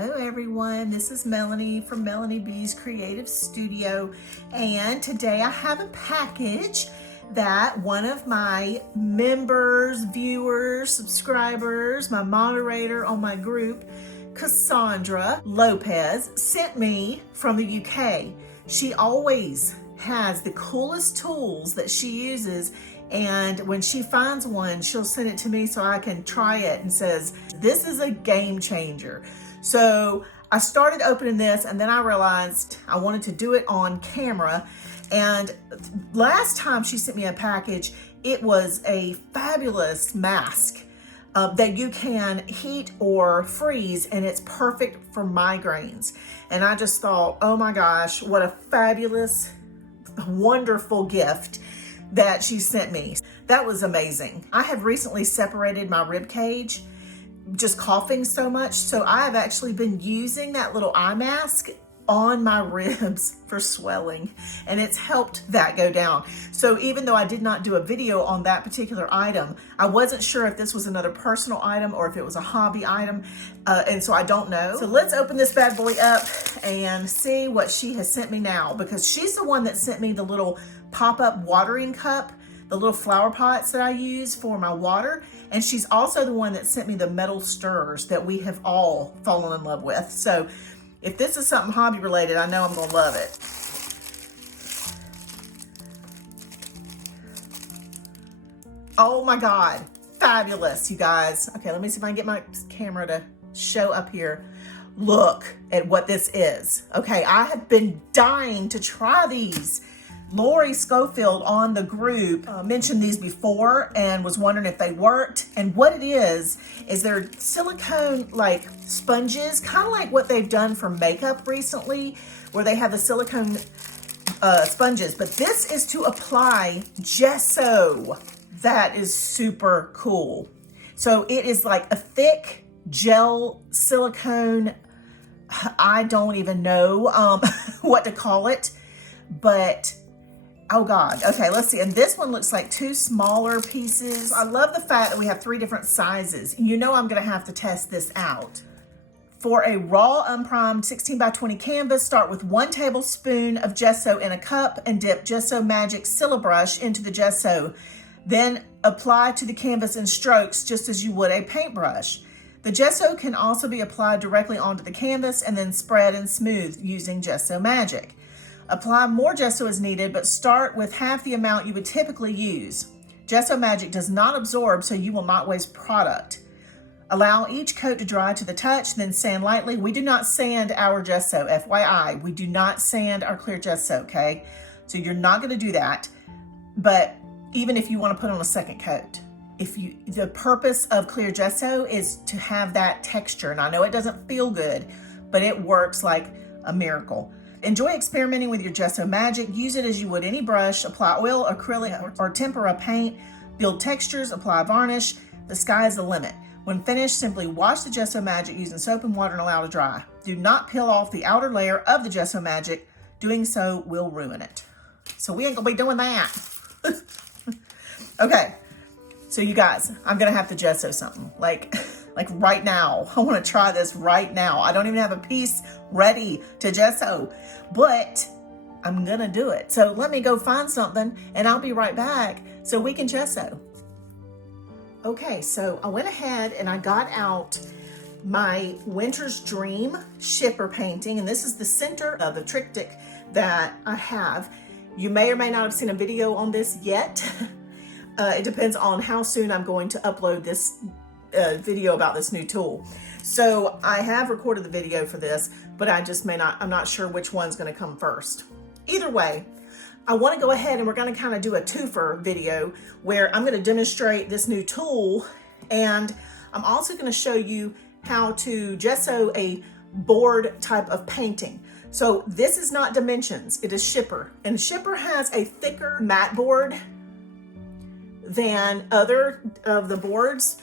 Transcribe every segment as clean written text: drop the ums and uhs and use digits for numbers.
Hello everyone, this is Melanie from Melanie B's Creative Studio, and today I have a package that one of my members, viewers, subscribers, my moderator on my group, Cassandra Lopez, sent me from the UK. She always has the coolest tools that she uses, and when she finds one, she'll send it to me so I can try it and says, this is a game changer. So I started opening this and then I realized I wanted to do it on camera. And last time she sent me a package, it was a fabulous mask that you can heat or freeze, and it's perfect for migraines. And I just thought, oh my gosh, what a fabulous, wonderful gift that she sent me. That was amazing. I have recently separated my rib cage, just coughing so much. So I have actually been using that little eye mask on my ribs for swelling, and it's helped that go down. So even though I did not do a video on that particular item, I wasn't sure if this was another personal item or if it was a hobby item. And so I don't know. So let's open this bad boy up and see what she has sent me now, because she's the one that sent me the little pop-up watering cup, the little flower pots that I use for my water. And she's also the one that sent me the metal stirrers that we have all fallen in love with. So if this is something hobby related, I know I'm gonna love it. Oh my God, fabulous, you guys. Okay, let me see if I can get my camera to show up here. Look at what this is. Okay, I have been dying to try these. Lori Schofield on the group mentioned these before and was wondering if they worked. And what it is they're silicone like sponges, kind of like what they've done for makeup recently, where they have the silicone sponges. But this is to apply gesso. That is super cool. So it is like a thick gel silicone. I don't even know what to call it, but oh God, okay, let's see. And this one looks like two smaller pieces. I love the fact that we have 3 different sizes. You know I'm gonna have to test this out. For a raw unprimed 16 by 20 canvas, start with 1 tablespoon of gesso in a cup and dip Gesso Magic Silabrush into the gesso. Then apply to the canvas in strokes just as you would a paintbrush. The gesso can also be applied directly onto the canvas and then spread and smooth using Gesso Magic. Apply more gesso as needed, but start with half the amount you would typically use. Gesso Magic does not absorb, so you will not waste product. Allow each coat to dry to the touch, then sand lightly. We do not sand our gesso, FYI. We do not sand our clear gesso, okay? So you're not gonna do that, but even if you wanna put on a second coat. The purpose of clear gesso is to have that texture, and I know it doesn't feel good, but it works like a miracle. Enjoy experimenting with your Gesso Magic. Use it as you would any brush. Apply oil, acrylic, or tempera paint. Build textures, apply varnish. The sky is the limit. When finished, simply wash the Gesso Magic using soap and water and allow to dry. Do not peel off the outer layer of the Gesso Magic. Doing so will ruin it. So we ain't gonna be doing that. Okay, so you guys, I'm gonna have to gesso something. Like right now. I wanna try this right now. I don't even have a piece ready to gesso, but I'm gonna do it. So let me go find something and I'll be right back so we can gesso. Okay, so I went ahead and I got out my Winter's Dream shipper painting, and this is the center of the triptych that I have. You may or may not have seen a video on this yet. It depends on how soon I'm going to upload this video about this new tool. So I have recorded the video for this, but I'm not sure which one's gonna come first. Either way, I wanna go ahead and we're gonna kind of do a twofer video where I'm gonna demonstrate this new tool, and I'm also gonna show you how to gesso a board type of painting. So this is not Dimensions, it is Shipper. And Shipper has a thicker mat board than other of the boards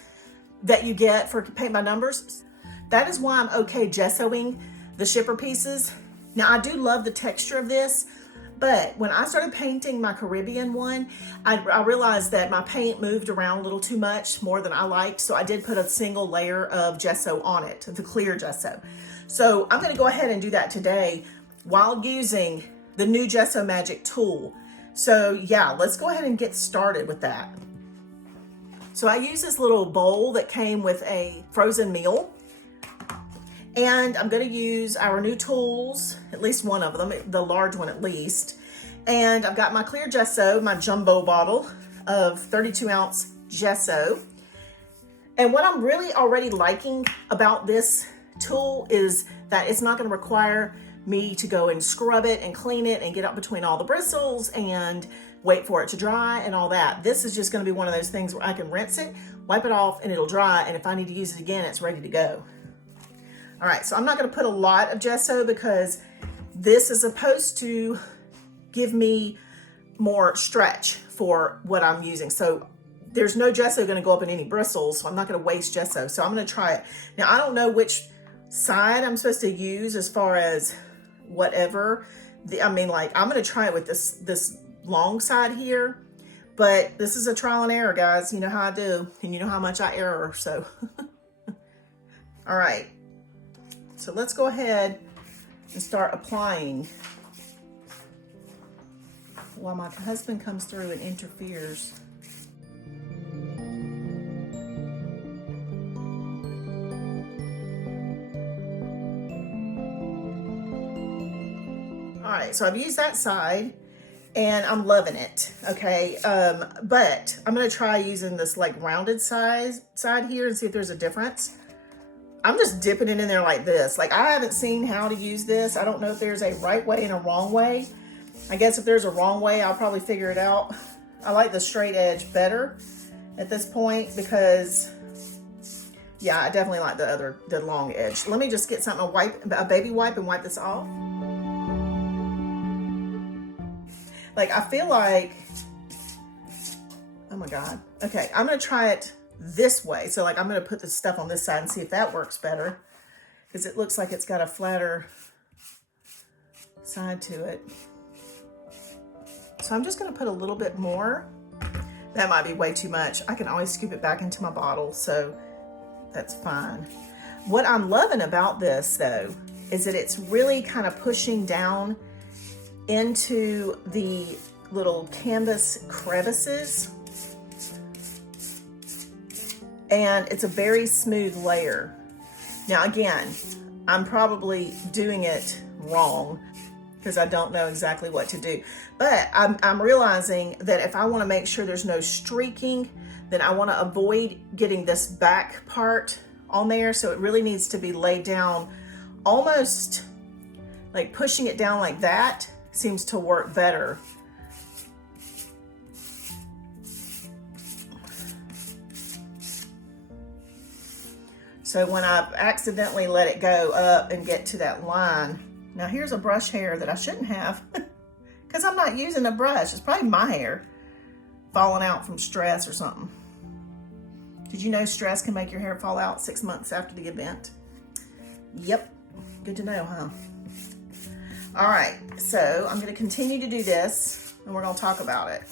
that you get for paint by numbers. That is why I'm okay gessoing the Shipper pieces. Now I do love the texture of this, But when I started painting my Caribbean one, I realized that my paint moved around a little too much, more than I liked. So I did put a single layer of gesso on it, the clear gesso. So I'm gonna go ahead and do that today while using the new Gesso Magic tool. So yeah, let's go ahead and get started with that. So I use this little bowl that came with a frozen meal. And I'm gonna use our new tools, at least one of them, the large one at least. And I've got my clear gesso, my jumbo bottle of 32 ounce gesso. And what I'm really already liking about this tool is that it's not gonna require me to go and scrub it and clean it and get up between all the bristles and wait for it to dry and all that. This is just gonna be one of those things where I can rinse it, wipe it off, and it'll dry. And if I need to use it again, it's ready to go. All right, so I'm not gonna put a lot of gesso because this is supposed to give me more stretch for what I'm using. So there's no gesso gonna go up in any bristles, so I'm not gonna waste gesso. So I'm gonna try it. Now, I don't know which side I'm supposed to use as far as whatever. I'm gonna try it with this long side here, but this is a trial and error, guys. You know how I do, and you know how much I error, so. All right. So let's go ahead and start applying while my husband comes through and interferes. All right, so I've used that side and I'm loving it, okay? But I'm gonna try using this like rounded side here and see if there's a difference. I'm just dipping it in there like this. Like, I haven't seen how to use this. I don't know if there's a right way and a wrong way. I guess if there's a wrong way, I'll probably figure it out. I like the straight edge better at this point because, yeah, I definitely like the long edge. Let me just get something, a baby wipe, and wipe this off. Like, I feel like, oh my God. Okay, I'm gonna try it this way. So like, I'm gonna put the stuff on this side and see if that works better, because it looks like it's got a flatter side to it. So I'm just gonna put a little bit more. That might be way too much. I can always scoop it back into my bottle, so that's fine. What I'm loving about this though, is that it's really kind of pushing down into the little canvas crevices. And it's a very smooth layer. Now again, I'm probably doing it wrong because I don't know exactly what to do. But I'm realizing that if I want to make sure there's no streaking, then I want to avoid getting this back part on there. So it really needs to be laid down, almost like pushing it down like that seems to work better. So when I accidentally let it go up and get to that line, now here's a brush hair that I shouldn't have because I'm not using a brush. It's probably my hair falling out from stress or something. Did you know stress can make your hair fall out 6 months after the event? Yep, good to know, huh? All right, so I'm gonna continue to do this and we're gonna talk about it.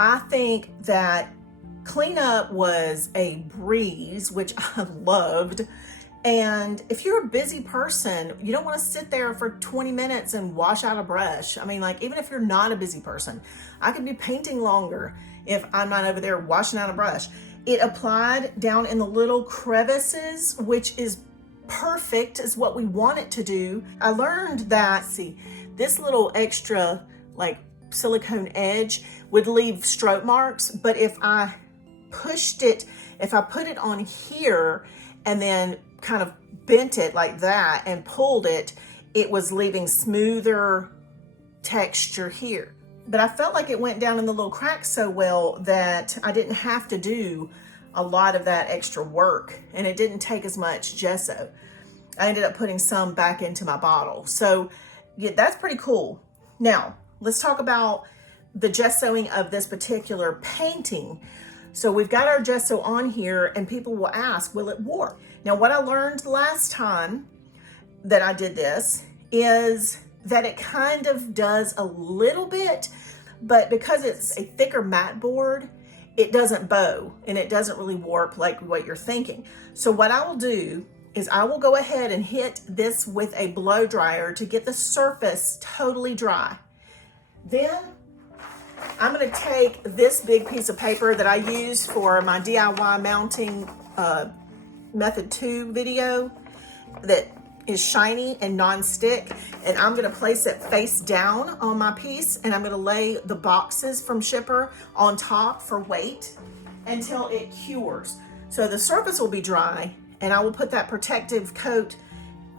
I think that cleanup was a breeze, which I loved. And if you're a busy person, you don't want to sit there for 20 minutes and wash out a brush. I mean, like, even if you're not a busy person, I could be painting longer if I'm not over there washing out a brush. It applied down in the little crevices, which is perfect, is what we want it to do. I learned that, see, this little extra like silicone edge would leave stroke marks, but if I pushed it, if I put it on here and then kind of bent it like that and pulled it, it was leaving smoother texture here. But I felt like it went down in the little cracks so well that I didn't have to do a lot of that extra work, and it didn't take as much gesso. I ended up putting some back into my bottle. So yeah, that's pretty cool. Now, let's talk about the gessoing of this particular painting. So we've got our gesso on here, and people will ask, will it warp? Now, what I learned last time that I did this is that it kind of does a little bit, but because it's a thicker mat board, it doesn't bow and it doesn't really warp like what you're thinking. So what I will do is I will go ahead and hit this with a blow dryer to get the surface totally dry. Then I'm going to take this big piece of paper that I use for my DIY mounting method 2 video that is shiny and non-stick, and I'm going to place it face down on my piece, and I'm going to lay the boxes from Shipper on top for weight until it cures. So the surface will be dry, and I will put that protective coat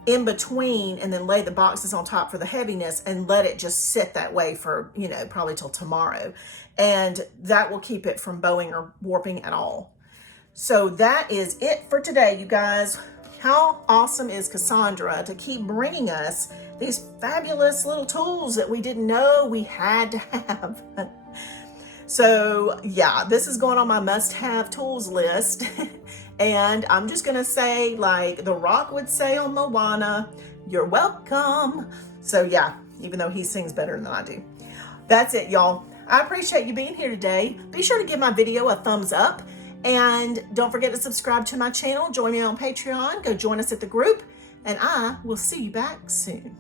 in between and then lay the boxes on top for the heaviness and let it just sit that way for, you know, probably till tomorrow. And that will keep it from bowing or warping at all. So that is it for today, you guys. How awesome is Cassandra to keep bringing us these fabulous little tools that we didn't know we had to have. So yeah, this is going on my must-have tools list. And I'm just gonna say, like The Rock would say on Moana, you're welcome. So yeah, even though he sings better than I do. That's it, y'all. I appreciate you being here today. Be sure to give my video a thumbs up. And don't forget to subscribe to my channel. Join me on Patreon. Go join us at the group. And I will see you back soon.